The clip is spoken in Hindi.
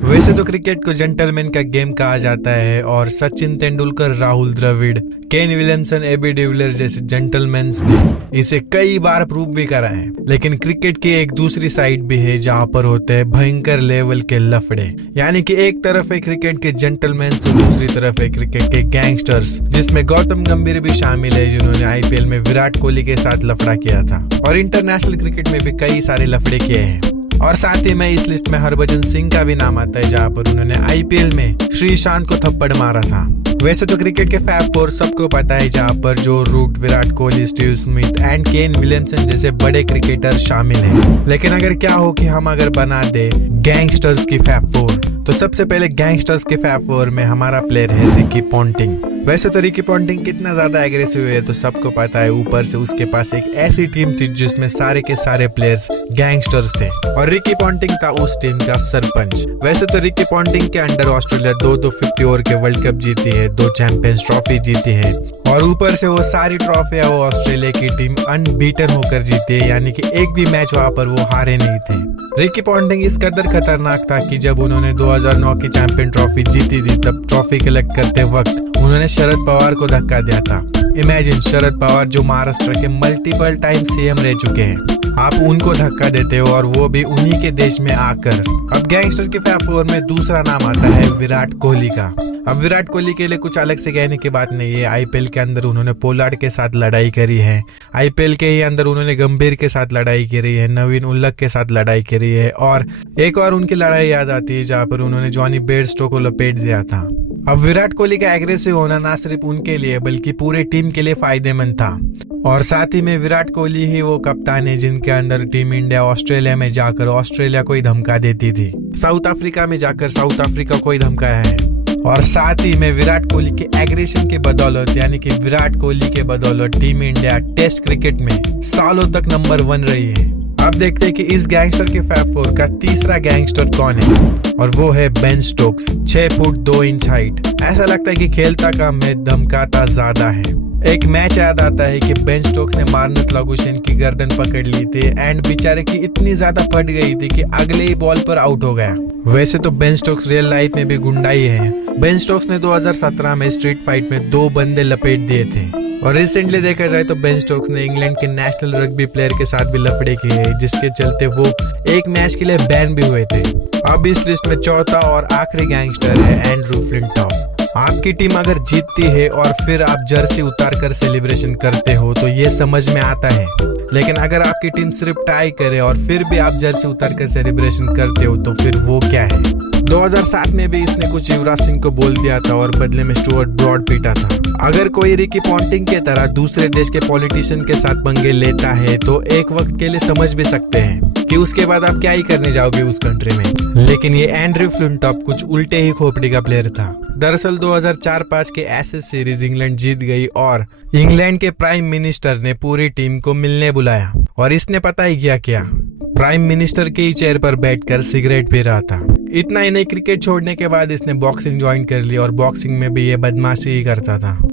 वैसे तो क्रिकेट को जेंटलमैन का गेम कहा जाता है और Sachin Tendulkar, Rahul Dravid, Kane Williamson, AB de Villiers जैसे जेंटलमैन ने इसे कई बार प्रूव भी करा है। लेकिन क्रिकेट की एक दूसरी साइड भी है जहाँ पर होते हैं भयंकर लेवल के लफड़े, यानी कि एक तरफ है क्रिकेट के जेंटलमैन तो दूसरी तरफ है क्रिकेट के गैंगस्टर्स, जिसमें गौतम गंभीर भी शामिल है जिन्होंने आईपीएल में विराट कोहली के साथ लफड़ा किया था और इंटरनेशनल क्रिकेट में भी कई सारे लफड़े किए हैं। और साथ ही में इस लिस्ट में हरभजन सिंह का भी नाम आता है जहाँ पर उन्होंने आईपीएल में श्रीशांत को थप्पड़ मारा था। वैसे तो क्रिकेट के फैब फोर सबको पता है जहाँ पर Joe Root, Virat Kohli, Steve Smith and Kane Williamson जैसे बड़े क्रिकेटर शामिल हैं। लेकिन अगर क्या हो कि हम अगर बना दे गैंगस्टर्स की फैब फोर, तो सबसे पहले गैंगस्टर्स के फैब फोर में हमारा प्लेयर है रिकी पॉन्टिंग। वैसे तो रिकी पॉन्टिंग कितना ज्यादा एग्रेसिव है तो सबको पता है, ऊपर से उसके पास एक ऐसी टीम थी जिसमें सारे के सारे प्लेयर्स गैंगस्टर्स थे और रिकी पॉन्टिंग था उस टीम का सरपंच। वैसे तो रिकी पॉन्टिंग के अंडर ऑस्ट्रेलिया 2 50 ओवर के वर्ल्ड कप जीती है, 2 चैंपियंस ट्रॉफी जीती है और ऊपर से वो सारी ट्रॉफियां वो ऑस्ट्रेलिया की टीम अनबीटन होकर जीती है, यानी कि एक भी मैच वहां पर वो हारे नहीं थे। रिकी पॉन्टिंग इस कदर खतरनाक था कि जब उन्होंने 2009 की चैंपियन ट्रॉफी जीती थी तब ट्रॉफी कलेक्ट करते वक्त उन्होंने शरद पवार को धक्का दिया था। इमेजिन, शरद पवार जो महाराष्ट्र के मल्टीपल टाइम सीएम रह चुके हैं, आप उनको धक्का देते हो और वो भी उन्हीं के देश में आकर। अब गैंगस्टर के फैब फोर में दूसरा नाम आता है विराट कोहली का। अब विराट कोहली के लिए कुछ अलग से कहने की बात नहीं है। आईपीएल के अंदर उन्होंने पोलार्ड के साथ लड़ाई करी है, आईपीएल के ही अंदर उन्होंने गंभीर के साथ लड़ाई करी है, नवीन उल्लक के साथ लड़ाई करी है और एक और उनकी लड़ाई याद आती है जहाँ पर उन्होंने जॉनी बेयरस्टो को लपेट दिया था। अब विराट कोहली का एग्रेसिव होना ना सिर्फ उनके लिए बल्कि पूरे टीम के लिए फायदेमंद था और साथ ही में विराट कोहली ही वो कप्तान है जिनके अंदर टीम इंडिया ऑस्ट्रेलिया में जाकर ऑस्ट्रेलिया को ही धमका देती थी, साउथ अफ्रीका में जाकर साउथ अफ्रीका को ही धमकाया है। और साथ ही में विराट कोहली के एग्रेशन के बदौलत, यानी कि विराट कोहली के बदौलत टीम इंडिया टेस्ट क्रिकेट में सालों तक नंबर 1 रही है। अब देखते हैं कि इस गैंगस्टर के फैब फोर का तीसरा गैंगस्टर कौन है और वो है Ben Stokes, 6 foot 2 inch height. ऐसा लगता है कि खेलता कम है, धमकाता ज्यादा है। एक मैच याद आता है कि बेन स्टोक्स ने मार्नस लागुसेन की गर्दन पकड़ ली थी एंड बेचारे की इतनी ज्यादा फट गई थी कि अगले ही बॉल पर आउट हो गया। वैसे तो बेन स्टोक्स रियल लाइफ में भी गुंडाई है। बेन स्टोक्स ने 2017 में स्ट्रीट फाइट में 2 बंदे लपेट दिए थे और रिसेंटली देखा जाए तो बेन स्टोक्स ने इंग्लैंड के नेशनल रग्बी प्लेयर के साथ भी लफड़े किए, जिसके चलते वो एक मैच के लिए बैन भी हुए थे। अब इस लिस्ट में चौथा और आखिरी गैंगस्टर है एंड्रू फ्लिंटॉफ। आपकी टीम अगर जीतती है और फिर आप जर्सी उतारकर सेलिब्रेशन करते हो तो ये समझ में आता है, लेकिन अगर आपकी टीम सिर्फ टाई करे और फिर भी आप जर्सी उतारकर सेलिब्रेशन करते हो तो फिर वो क्या है। 2007 में भी इसने कुछ युवराज सिंह को बोल दिया था और बदले में स्टुअर्ट ब्रॉड पीटा था। अगर कोई रिकी पॉन्टिंग के तरह दूसरे देश के पॉलिटिशियन के साथ पंगे लेता है तो एक वक्त के लिए समझ भी सकते हैं कि उसके बाद आप क्या ही करने जाओगे उस कंट्री में। लेकिन ये एंड्रू फ्लिंटॉफ कुछ उल्टे ही खोपड़ी का प्लेयर था। दरअसल 2004-5 के एशेज सीरीज इंग्लैंड जीत गई और इंग्लैंड के प्राइम मिनिस्टर ने पूरी टीम को मिलने बुलाया और इसने पता ही क्या प्राइम मिनिस्टर के ही चेयर पर बैठकर सिगरेट पी रहा था। इतना ही नहीं, क्रिकेट छोड़ने के बाद इसने बॉक्सिंग ज्वाइन कर ली और बॉक्सिंग में भी ये बदमाशी ही करता था।